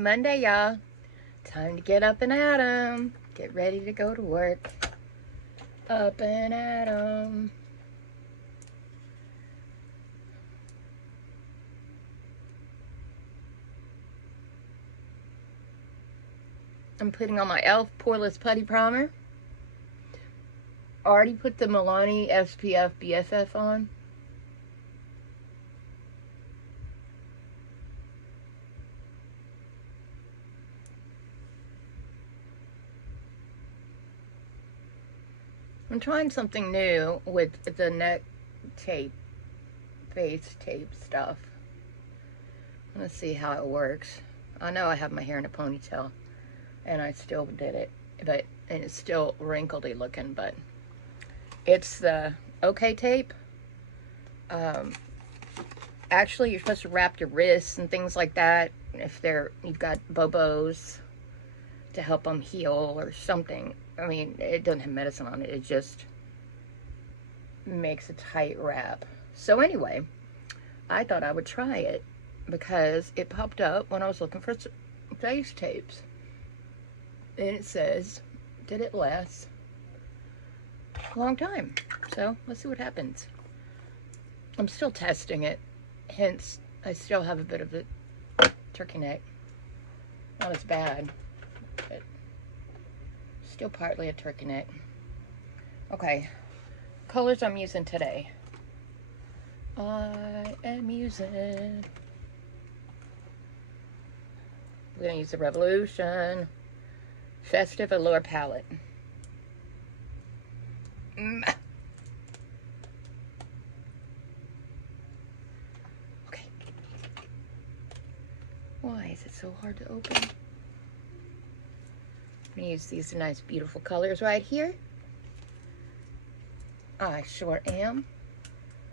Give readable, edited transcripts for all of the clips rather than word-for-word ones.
Monday, y'all. Time to get up and at 'em. Get ready to go to work. Up and at 'em. I'm putting on my e.l.f. Poreless Putty Primer. Already put the Milani SPF BFF on. I'm trying something new with the neck tape, face tape stuff. Let's see how it works. I know I have my hair in a ponytail, and I still did it, and it's still wrinkledy looking, but it's the OK tape. Actually, you're supposed to wrap your wrists and things like that if you've got bobos to help them heal or something. I mean, it doesn't have medicine on it. It just makes a tight wrap. So anyway, I thought I would try it because it popped up when I was looking for face tapes. And it says, did it last a long time? So let's see what happens. I'm still testing it. Hence, I still have a bit of a turkey neck. Not as bad, but still partly a turkey neck. Okay, colors I'm using today. I am using... We're going to use the Revolution Festive Allure Palette. Okay. Why is it so hard to open? I'm going to use these nice, beautiful colors right here. I sure am.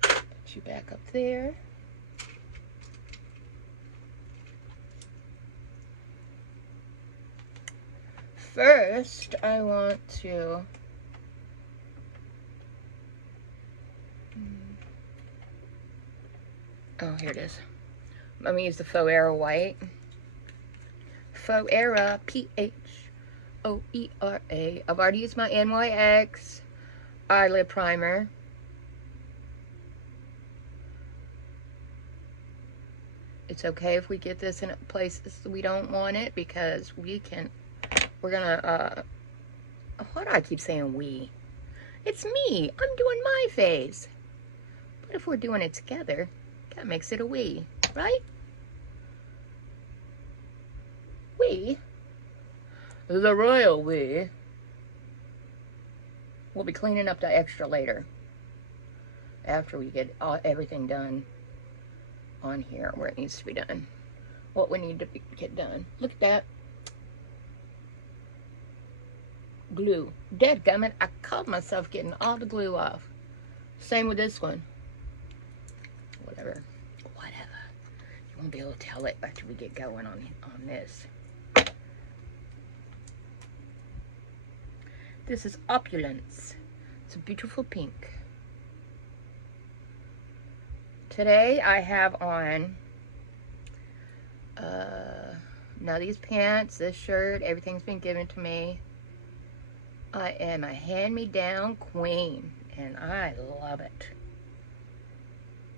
Put you back up there. First, I want to here it is. I'm going to use the Faux Era White. Faux Era, P-H-O-E-R-A. I've already used my NYX eyelid primer. It's okay if we get this in places we don't want it, because we're gonna, why do I keep saying we? It's me. I'm doing my face. But if we're doing it together, that makes it a we, right? We, the royal we, will be cleaning up the extra later, after we get everything done on here where it needs to be done. What we need to get done. Look at that. Glue. Dadgummit, I caught myself getting all the glue off. Same with this one. Whatever. You won't be able to tell it after we get going on this. This is Opulence. It's a beautiful pink. Today I have on now these pants, this shirt, everything's been given to me. I am a hand-me-down queen, and I love it.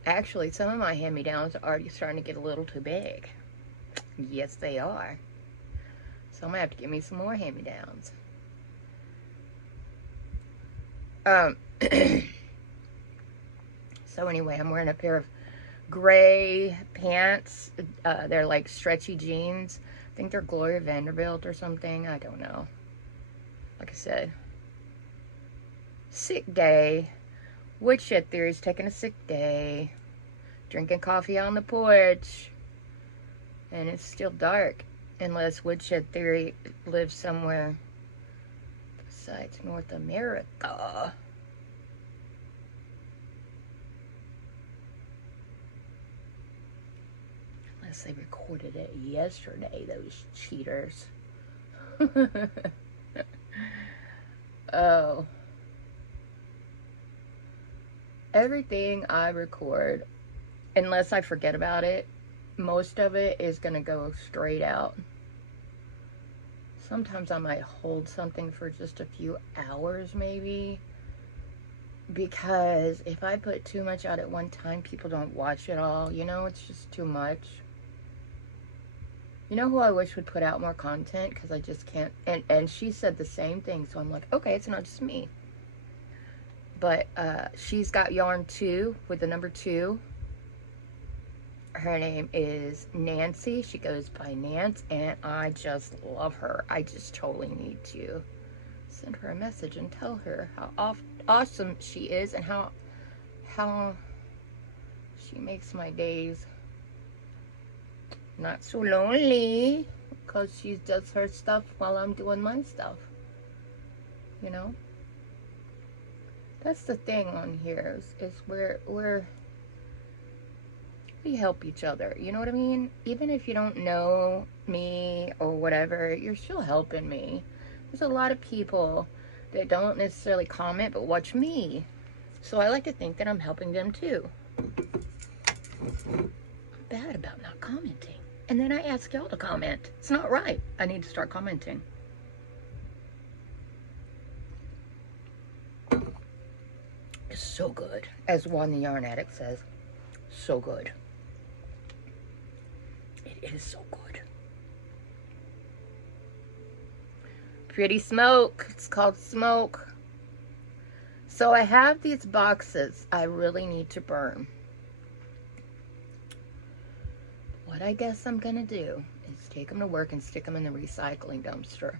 Actually, some of my hand-me-downs are already starting to get a little too big. Yes, they are. So I'm gonna have to get me some more hand-me-downs. So anyway, I'm wearing a pair of gray pants. They're like stretchy jeans. I think they're Gloria Vanderbilt or something. I don't know. Like I said, sick day. Woodshed Theory's taking a sick day. Drinking coffee on the porch. And it's still dark. Unless Woodshed Theory lives somewhere besides North America. Unless they recorded it yesterday, those cheaters. Oh. Everything I record, unless I forget about it, most of it is going to go straight out. Sometimes I might hold something for just a few hours maybe, because if I put too much out at one time, people don't watch it all. You know, it's just too much. You know who I wish would put out more content, because I just can't. And she said the same thing, so I'm like, okay, it's not just me. But she's got yarn too, with the number 2. Her name is Nancy. She goes by Nance, and I just love her. I just totally need to send her a message and tell her how awesome she is, and how she makes my days not so lonely, because she does her stuff while I'm doing my stuff. You know, that's the thing on here, is we help each other. You know what I mean? Even if you don't know me or whatever, you're still helping me. There's a lot of people that don't necessarily comment but watch me. So I like to think that I'm helping them too. I'm bad about not commenting. And then I ask y'all to comment. It's not right. I need to start commenting. It's so good. As Juan the Yarn Addict says, so good. It is so good. Pretty Smoke. It's called Smoke. So I have these boxes I really need to burn. What I guess I'm gonna do is take them to work and stick them in the recycling dumpster.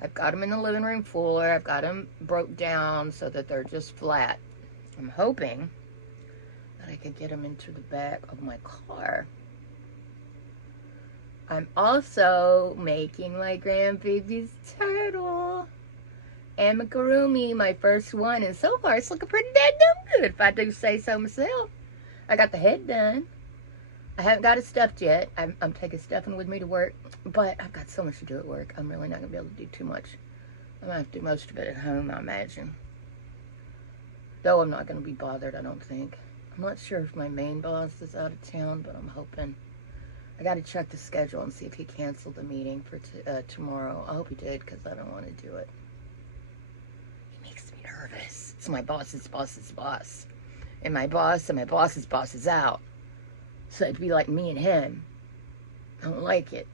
I've got them in the living room fuller. I've got them broke down so that they're just flat. I'm hoping that I could get them into the back of my car. I'm also making my grandbaby's turtle. Amigurumi, my first one, and so far it's looking pretty damn good, if I do say so myself. I got the head done. I haven't got it stuffed yet. I'm taking stuffing with me to work, but I've got so much to do at work. I'm really not going to be able to do too much. I'm going to have to do most of it at home, I imagine. Though I'm not going to be bothered, I don't think. I'm not sure if my main boss is out of town, but I'm hoping. I got to check the schedule and see if he canceled the meeting for tomorrow. I hope he did, because I don't want to do it. He makes me nervous. It's my boss's boss's boss. And my boss and my boss's boss is out. So it'd be like me and him. I don't like it.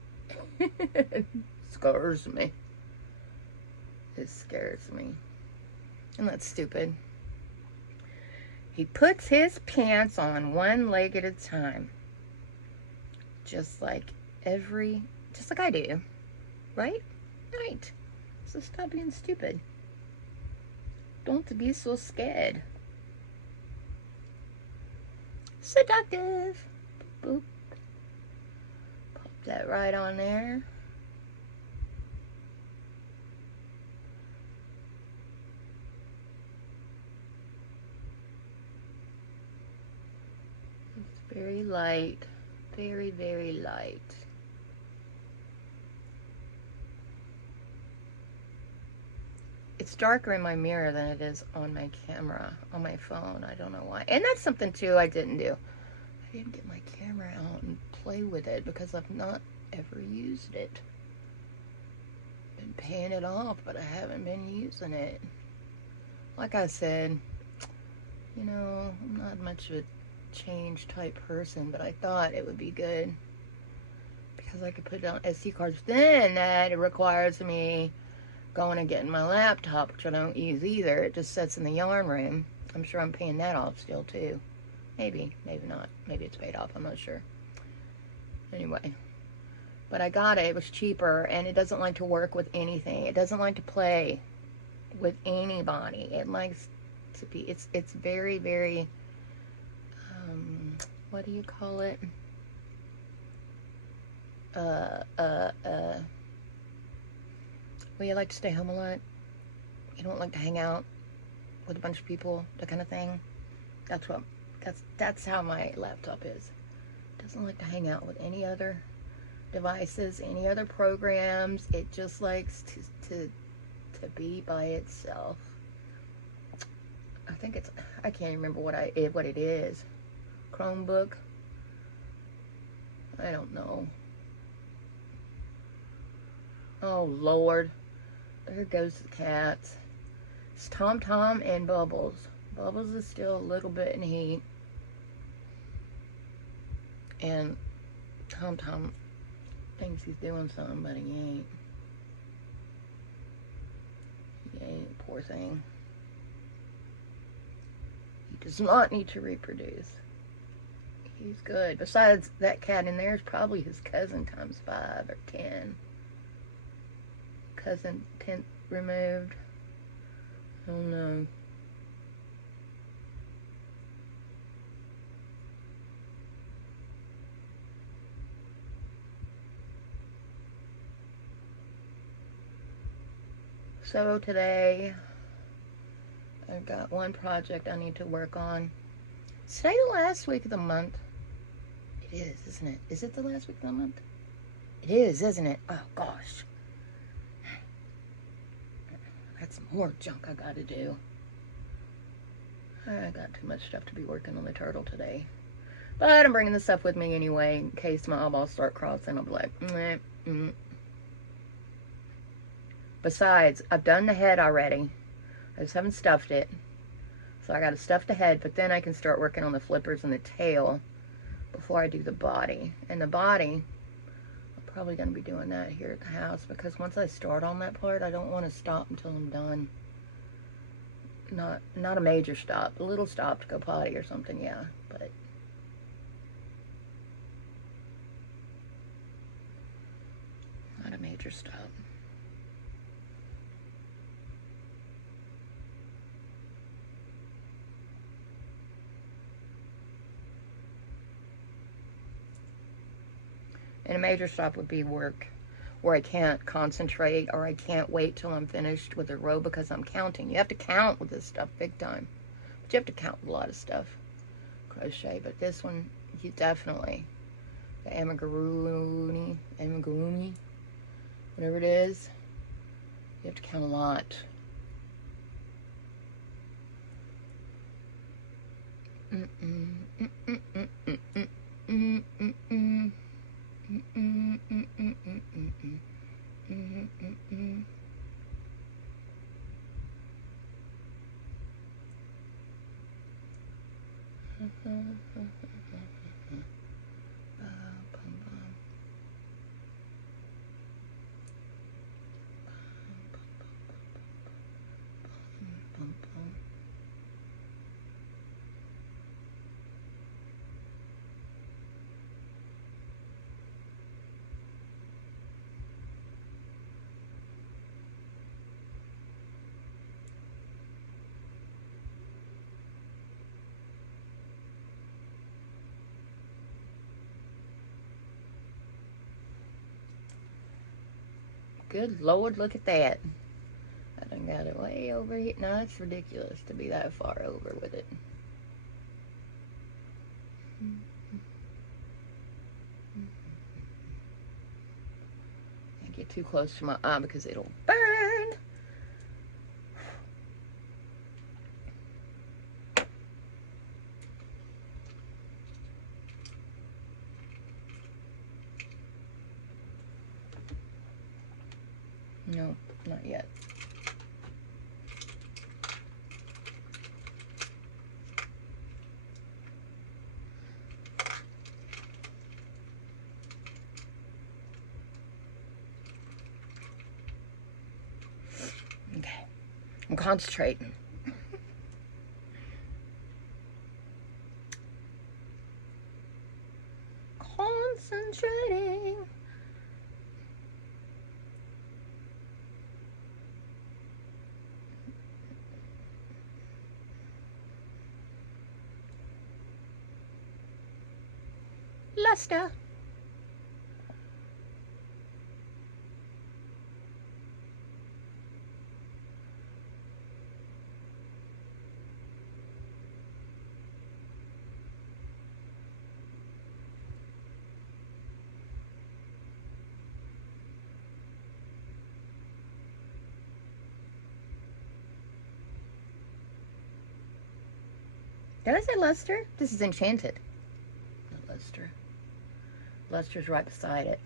It scares me. It scares me. And that's stupid. He puts his pants on one leg at a time. Just like I do. Right? Right. So stop being stupid. Don't be so scared. Seductive. Boop. Pop that right on there. It's very light. Very, very light. It's darker in my mirror than it is on my camera, on my phone. I don't know why. And that's something too I didn't do. I didn't get my camera out and play with it because I've not ever used it. Been paying it off, but I haven't been using it. Like I said, you know, I'm not much of a change type person, but I thought it would be good because I could put down SD cards. Then that it requires me going and getting my laptop, which I don't use either. It just sits in the yarn room. I'm sure I'm paying that off still too. Maybe not. Maybe it's paid off. I'm not sure. Anyway, but I got it. It was cheaper, and it doesn't like to work with anything. It doesn't like to play with anybody. It likes to be. It's very, very. What do you call it? Well, you like to stay home a lot. You don't like to hang out with a bunch of people, that kind of thing. That's how my laptop is. It doesn't like to hang out with any other devices, any other programs. It just likes to be by itself. I can't remember what it is. Chromebook. I don't know. Oh, Lord. There goes the cats. It's Tom Tom and Bubbles. Bubbles is still a little bit in heat. And Tom Tom thinks he's doing something, but he ain't. He ain't, poor thing. He does not need to reproduce. He's good. Besides, that cat in there is probably his cousin times 5 or 10. Cousin 10th removed. Oh no. So today, I've got one project I need to work on. Is today the last week of the month? It is, isn't it? Is it the last week of the month? It is, isn't it? Oh, gosh. That's more junk I gotta do. I got too much stuff to be working on the turtle today. But I'm bringing the stuff with me anyway, in case my eyeballs start crossing. I'll be like, meh, mm. Besides, I've done the head already. I just haven't stuffed it. So I gotta stuff the head, but then I can start working on the flippers and the tail before I do the body. And the body, I'm probably gonna be doing that here at the house, because once I start on that part, I don't want to stop until I'm done. Not a major stop, a little stop to go potty or something, yeah, but not a major stop. And a major stop would be work where I can't concentrate, or I can't wait till I'm finished with a row because I'm counting. You have to count with this stuff big time. But you have to count with a lot of stuff. Crochet, but this one, you definitely, the amigurumi, whatever it is, you have to count a lot. Good Lord, look at that. I done got it way over here. No, it's ridiculous to be that far over with it. Can't get too close to my eye because it'll burn. No, not yet. Okay, I'm concentrating. Concentrating. Luster. Did I say luster? This is enchanted. Not luster. Luster's right beside it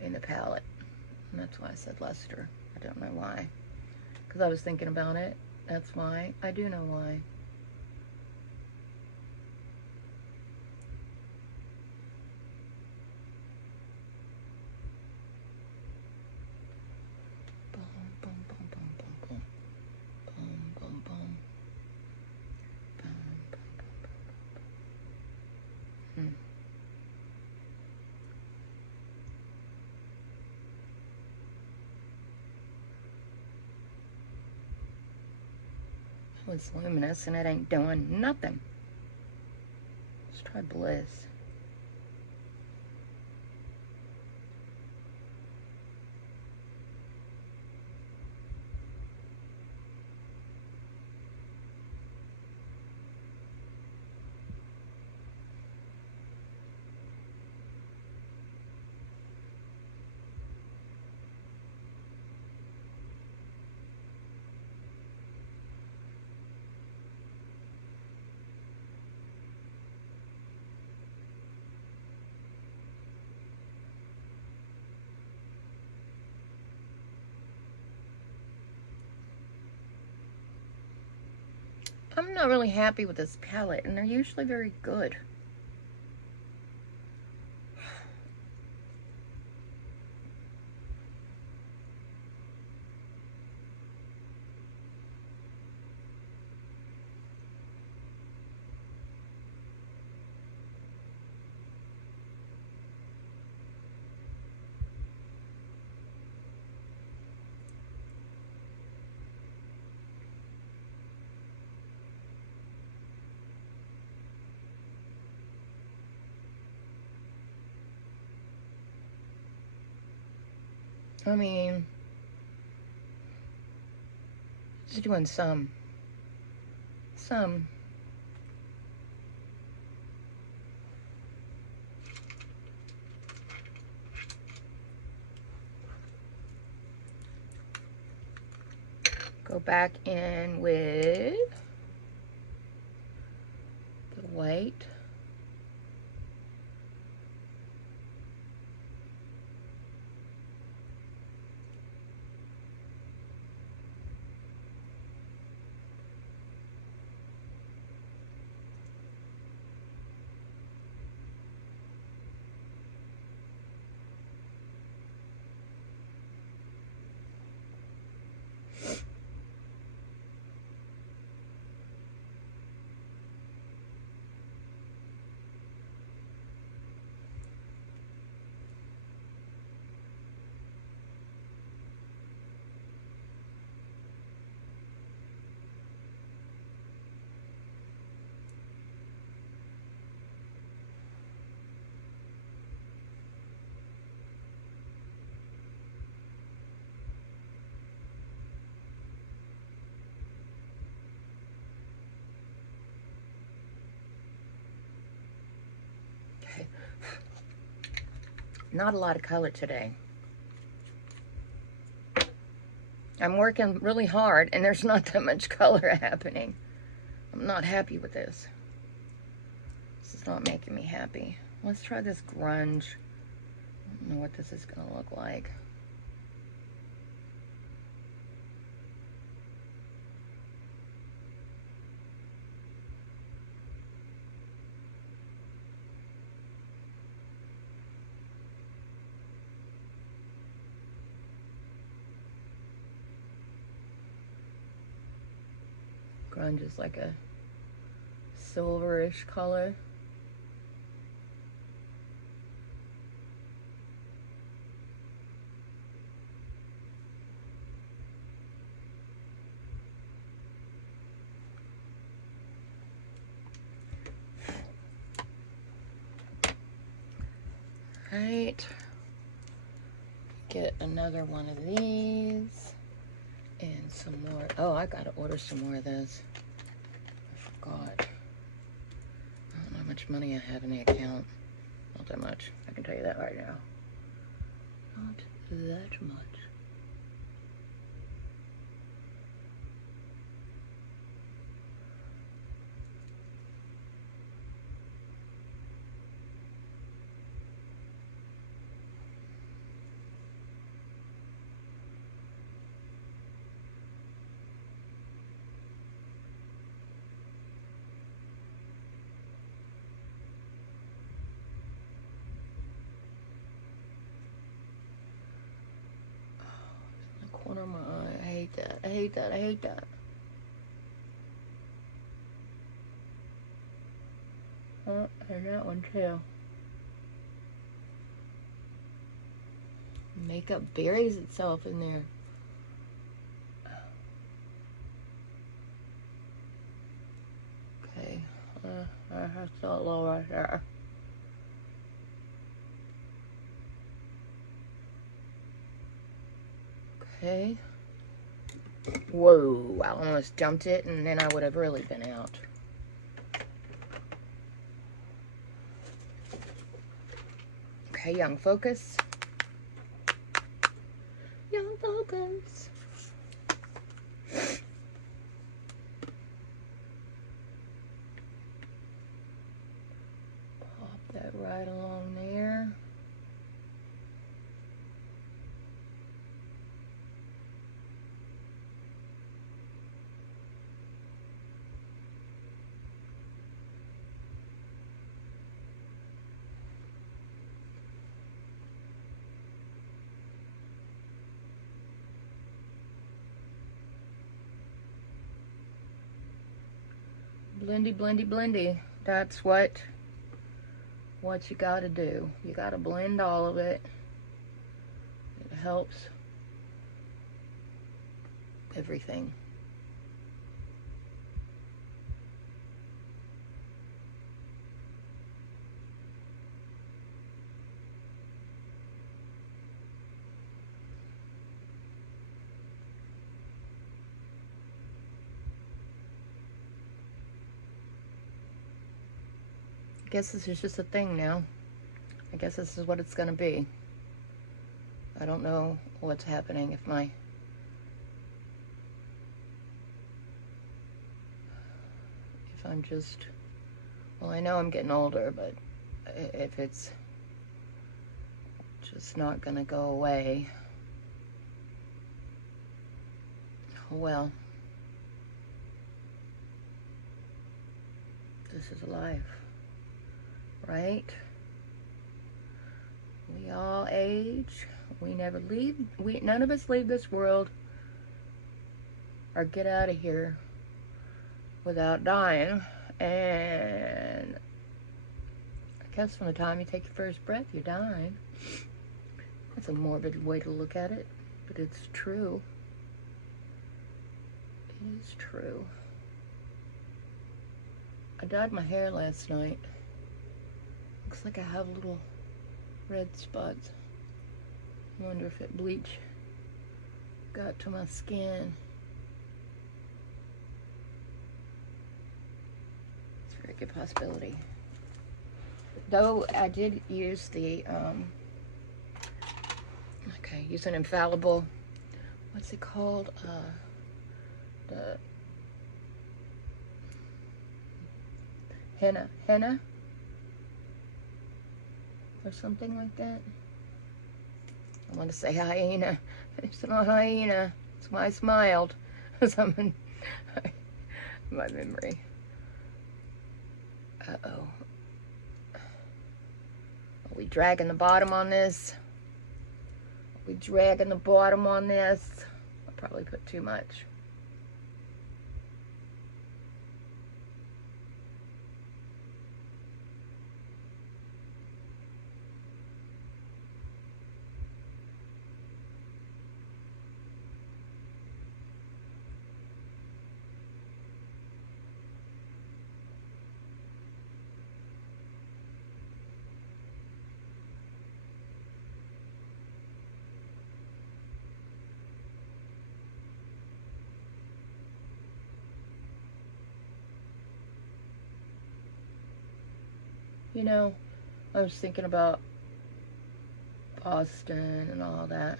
in the palette. And that's why I said Lester. I don't know why. Because I was thinking about it. That's why. I do know why. It's luminous and it ain't doing nothing. Let's try Bliss. I'm not really happy with this palette, and they're usually very good. I mean, just doing some. Go back in with the white. Okay. Not a lot of color today. I'm working really hard and there's not that much color happening. I'm not happy with this. This is not making me happy. Let's try this grunge. I don't know what this is gonna look like. Grunge is like a silverish color. Right. Get another one of these and some more. Oh, I gotta order some more of this. I forgot. I don't know how much money I have in the account. Not that much. I can tell you that right now. Not that much. hate that. I hate that. Oh, and that one too. Makeup buries itself in there. Okay, that's a low right there. Okay. Whoa, I almost jumped it and then I would have really been out. Okay, young focus. Young focus. Pop that right along there. Blendy, blendy, blendy. That's what you gotta do. You gotta blend all of it. It helps everything. I guess this is just a thing now. I guess this is what it's gonna be. I don't know what's happening if I'm just, well, I know I'm getting older, but if it's just not gonna go away, well, this is life, right? We all age. We never leave. None of us leave this world or get out of here without dying. And I guess from the time you take your first breath, you're dying. That's a morbid way to look at it, but it's true. It is true. I dyed my hair last night. Looks like I have little red spots. I wonder if it bleach got to my skin. It's a very good possibility. Though I did use the, use an infallible, what's it called? The henna? Or something like that. I want to say hyena. It's not hyena. That's why I smiled. Something. My memory. Uh-oh. Are we dragging the bottom on this? Are we dragging the bottom on this? I'll probably put too much. You know, I was thinking about Boston and all that.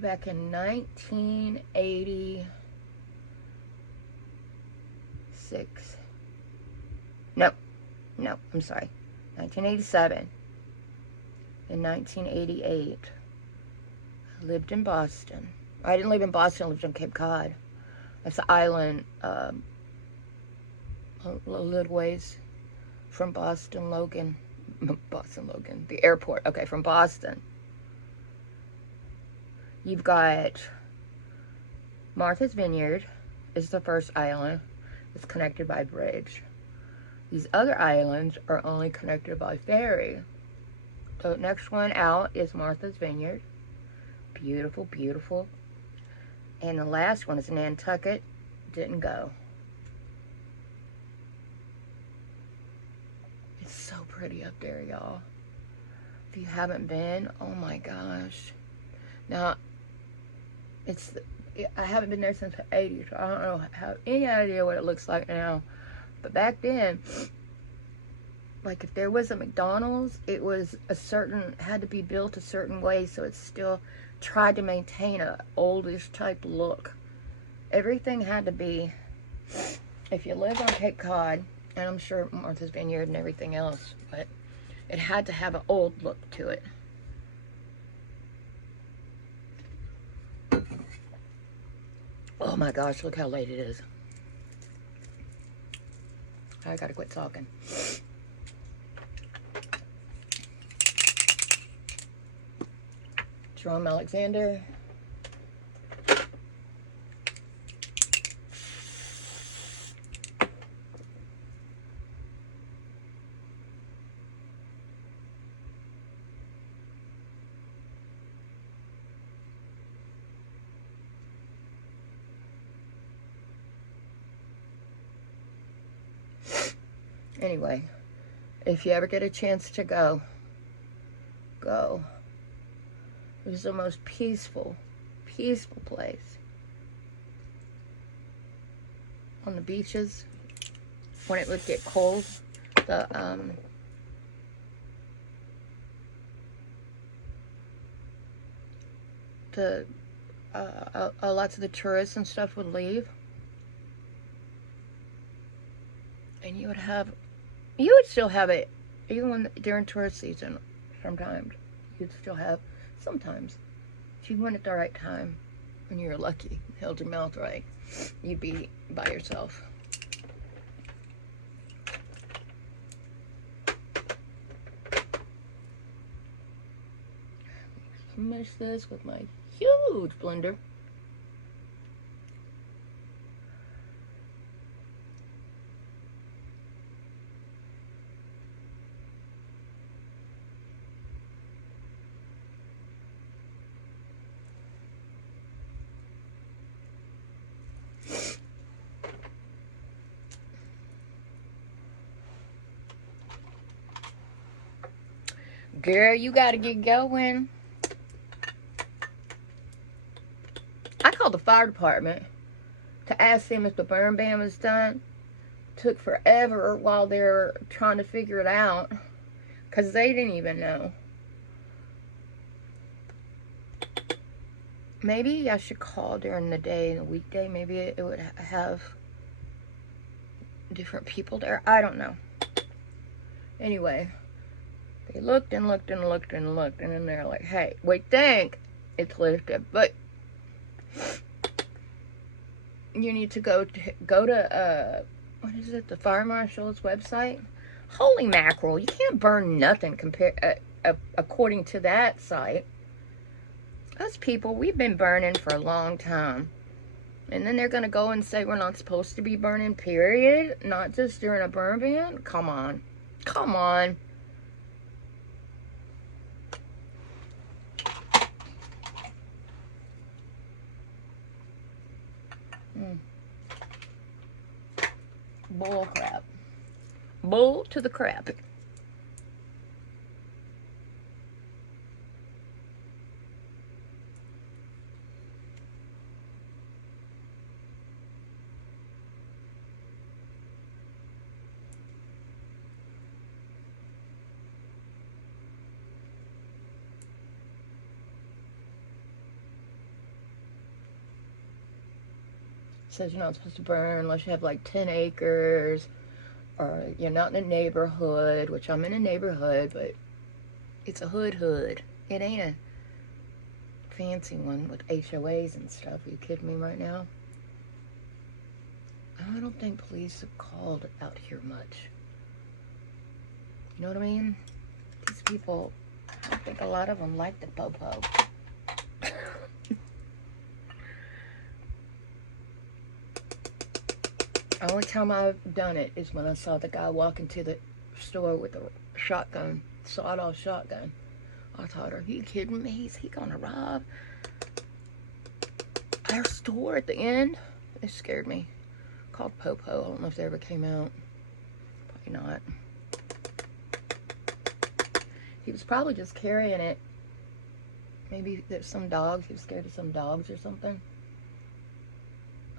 Back in 1986. No, I'm sorry. 1987 and 1988. I lived in Boston. I didn't live in Boston, I lived on Cape Cod. That's an island a little ways from Boston Logan, the airport. Okay, from Boston. You've got Martha's Vineyard is the first island. It's connected by bridge. These other islands are only connected by ferry. So next one out is Martha's Vineyard. Beautiful, beautiful. And the last one is Nantucket. Didn't go. It's so pretty up there, y'all. If you haven't been, oh my gosh. Now, I haven't been there since the 80s, so I don't have any idea what it looks like now. But back then, like if there was a McDonald's, it was had to be built a certain way, so it still tried to maintain a oldish type look. Everything had to be, if you live on Cape Cod, and I'm sure Martha's Vineyard and everything else, but it had to have an old look to it. Oh my gosh, look how late it is. I gotta quit talking. Jerome Alexander. Anyway, if you ever get a chance to go. It was the most peaceful place. On the beaches, when it would get cold, lots of the tourists and stuff would leave. And you would still have it, even during tourist season, sometimes. You'd still have, sometimes, if you went at the right time, when you were lucky, held your mouth right, you'd be by yourself. Mix this with my huge blender. Girl, you gotta get going. I called the fire department to ask them if the burn ban was done. Took forever while they're trying to figure it out, because they didn't even know. Maybe I should call during the day, the weekday. Maybe it would have different people there. I don't know. Anyway, they looked and looked and looked and looked, and then they're like, hey, we think it's lifted, but you need to go to what is it, the fire marshal's website? Holy mackerel, you can't burn nothing according to that site. Us people, we've been burning for a long time. And then they're going to go and say we're not supposed to be burning, period? Not just during a burn ban? Come on. Come on. Bull crap. Bull to the crap. Says you're not supposed to burn unless you have like 10 acres, or you're not in a neighborhood, which I'm in a neighborhood, but it's a hood. It ain't a fancy one with HOAs and stuff. Are you kidding me right now? I don't think police have called out here much. You know what I mean? These people, I think a lot of them like the popo. The only time I've done it is when I saw the guy walk into the store with a shotgun, sawed-off shotgun. I thought, are you kidding me? Is he gonna rob our store at the end? It scared me. Called Popo. I don't know if they ever came out. Probably not. He was probably just carrying it. Maybe there's some dogs. He was scared of some dogs or something.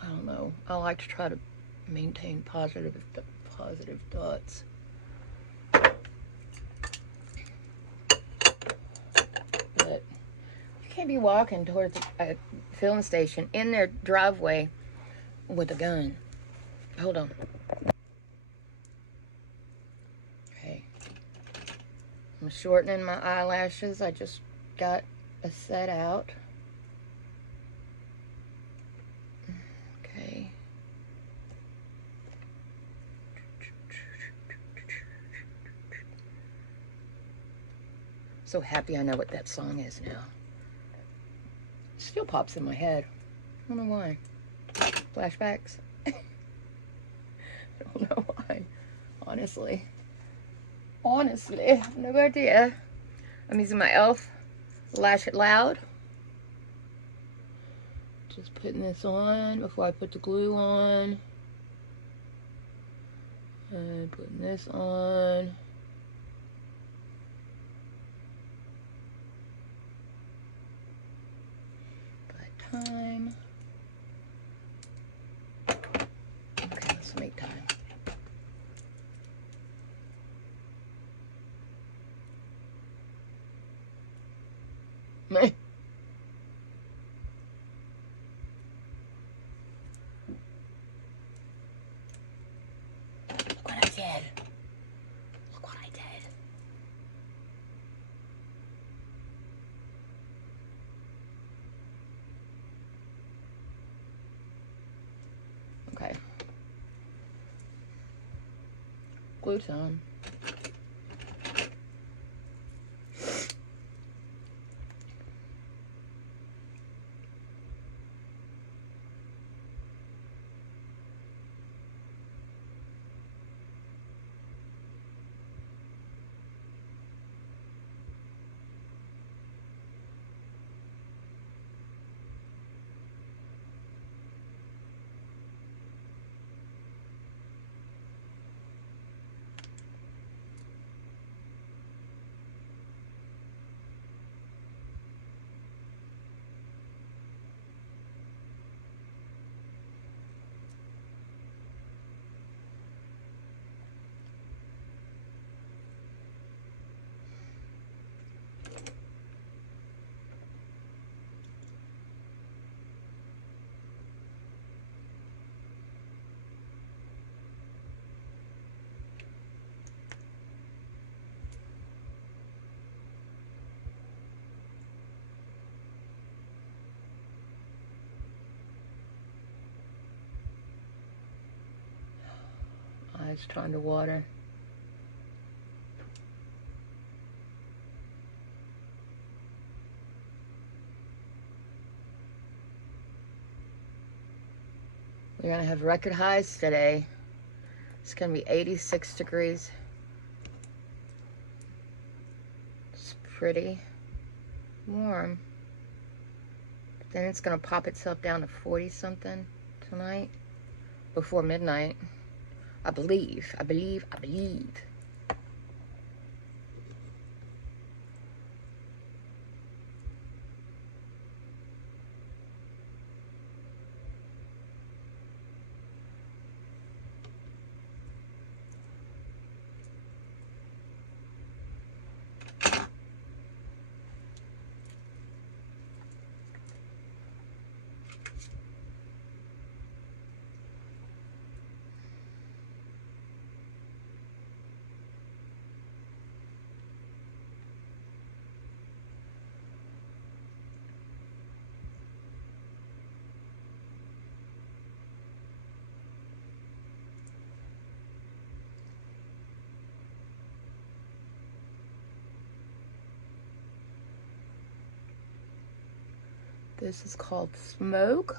I don't know. I like to try to maintain positive thoughts. But you can't be walking towards a filling station in their driveway with a gun. Hold on. Okay. I'm shortening my eyelashes. I just got a set out. Okay. So happy I know what that song is now. It still pops in my head. I don't know why. Flashbacks? I don't know why. Honestly, I have no idea. I'm using my e.l.f. Lash It Loud. Just putting this on before I put the glue on. And putting this on. By time. Okay, let's make time. Look what I did. Look what I did. Okay. Glue's on. Eyes trying to water. We're gonna have record highs today. It's gonna be 86 degrees. It's pretty warm. But then it's gonna pop itself down to 40 something tonight before midnight. I believe. This is called Smoke.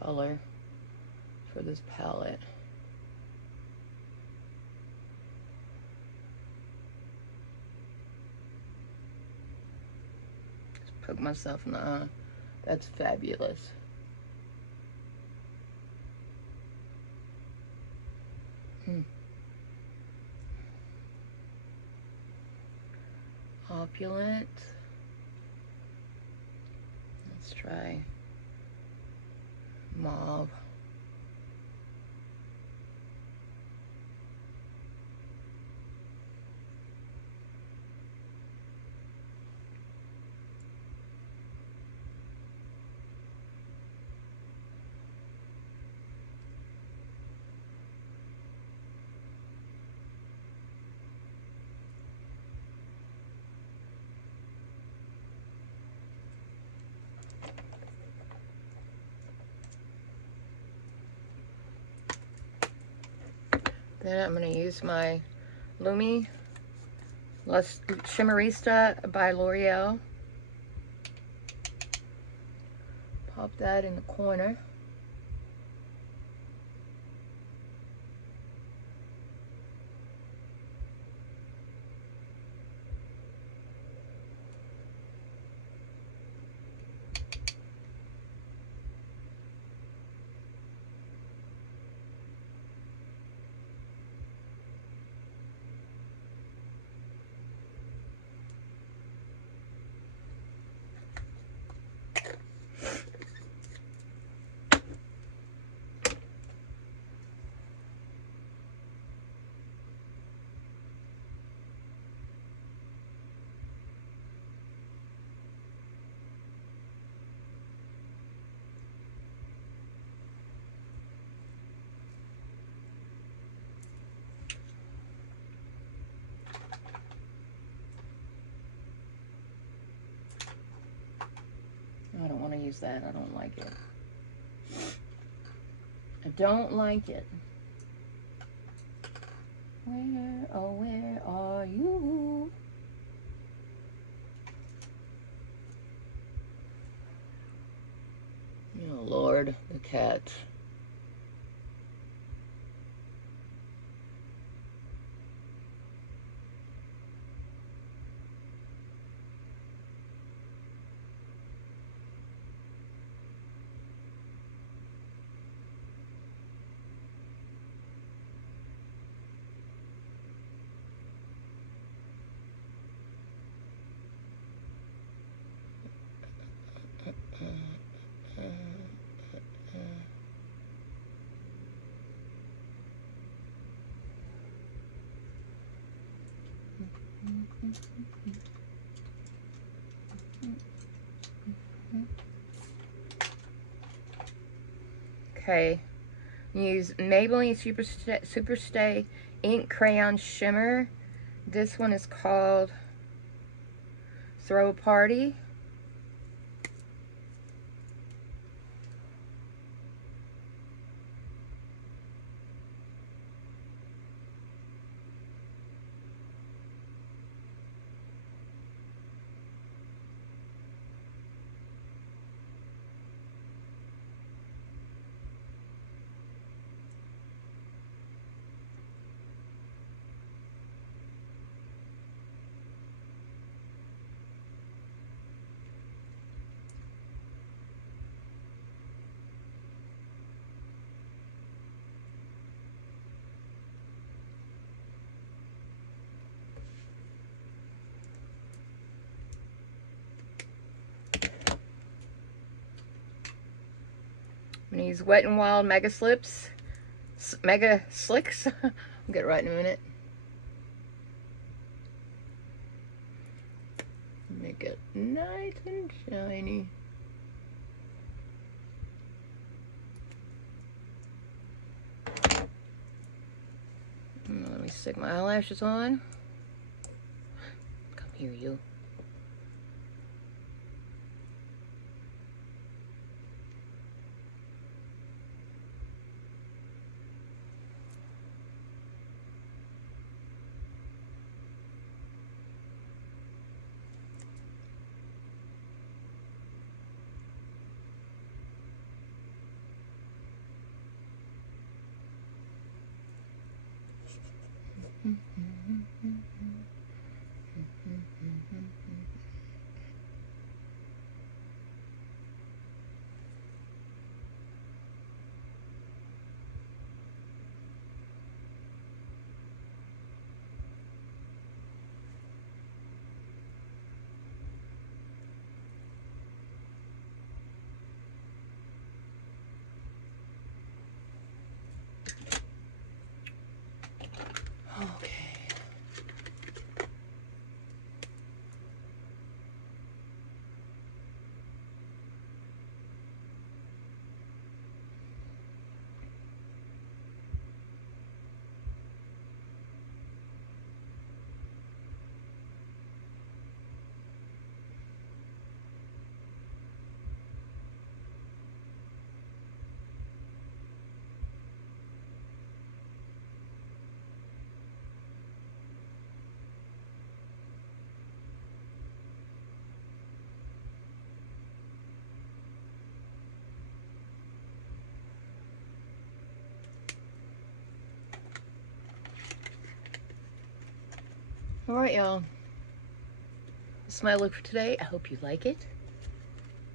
color for this palette. Just poke myself in the eye. That's fabulous. Opulent. Let's try mauve. Then I'm going to use my Lumi Shimmerista by L'Oreal. Pop that in the corner. I don't want to use that. I don't like it. I don't like it. Where, oh, where are you? Oh, Lord, the cat. Okay, use Maybelline Superstay Ink Crayon Shimmer. This one is called Throw a Party. I'm gonna use Wet n Wild Mega Slips, Mega Slicks. I'll get it right in a minute. Make it nice and shiny. Let me stick my eyelashes on. Come here, you. Okay. Alright, y'all. This is my look for today. I hope you like it.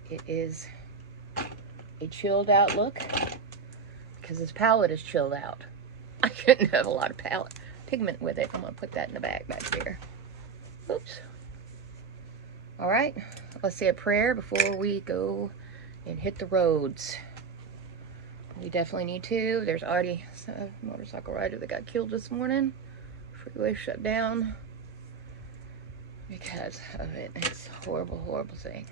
It is a chilled out look because this palette is chilled out. I couldn't have a lot of palette pigment with it. I'm going to put that in the bag back there. Oops. Alright, let's say a prayer before we go and hit the roads. We definitely need to. There's already a motorcycle rider that got killed this morning. Freeway shut down because of it. It's a horrible, horrible thing.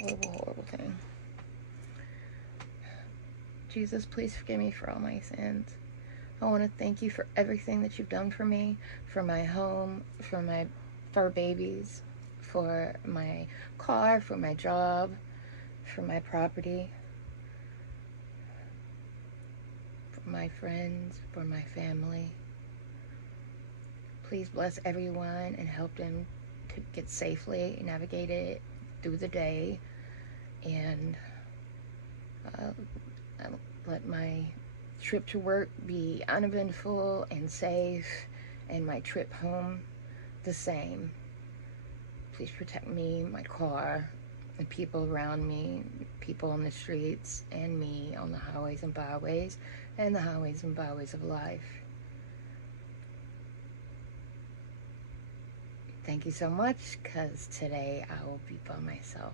Horrible, horrible thing. Jesus, please forgive me for all my sins. I want to thank you for everything that you've done for me, for my home, for my fur babies, for my car, for my job, for my property, for my friends, for my family. Please bless everyone and help them to get safely, navigate it through the day, and let my trip to work be uneventful and safe, and my trip home the same. Please protect me, my car, the people around me, people on the streets, and me on the highways and byways, and the highways and byways of life. Thank you so much, because today I will be by myself.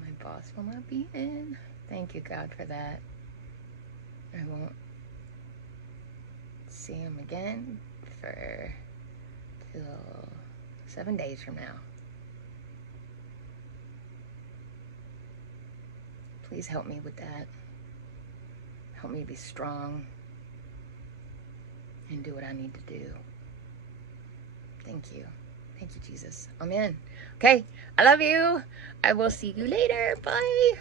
My boss will not be in. Thank you, God, for that. I won't see him again for till 7 days from now. Please help me with that. Help me be strong and do what I need to do. Thank you. Thank you, Jesus. Amen. Okay, I love you. I will see you later. Bye.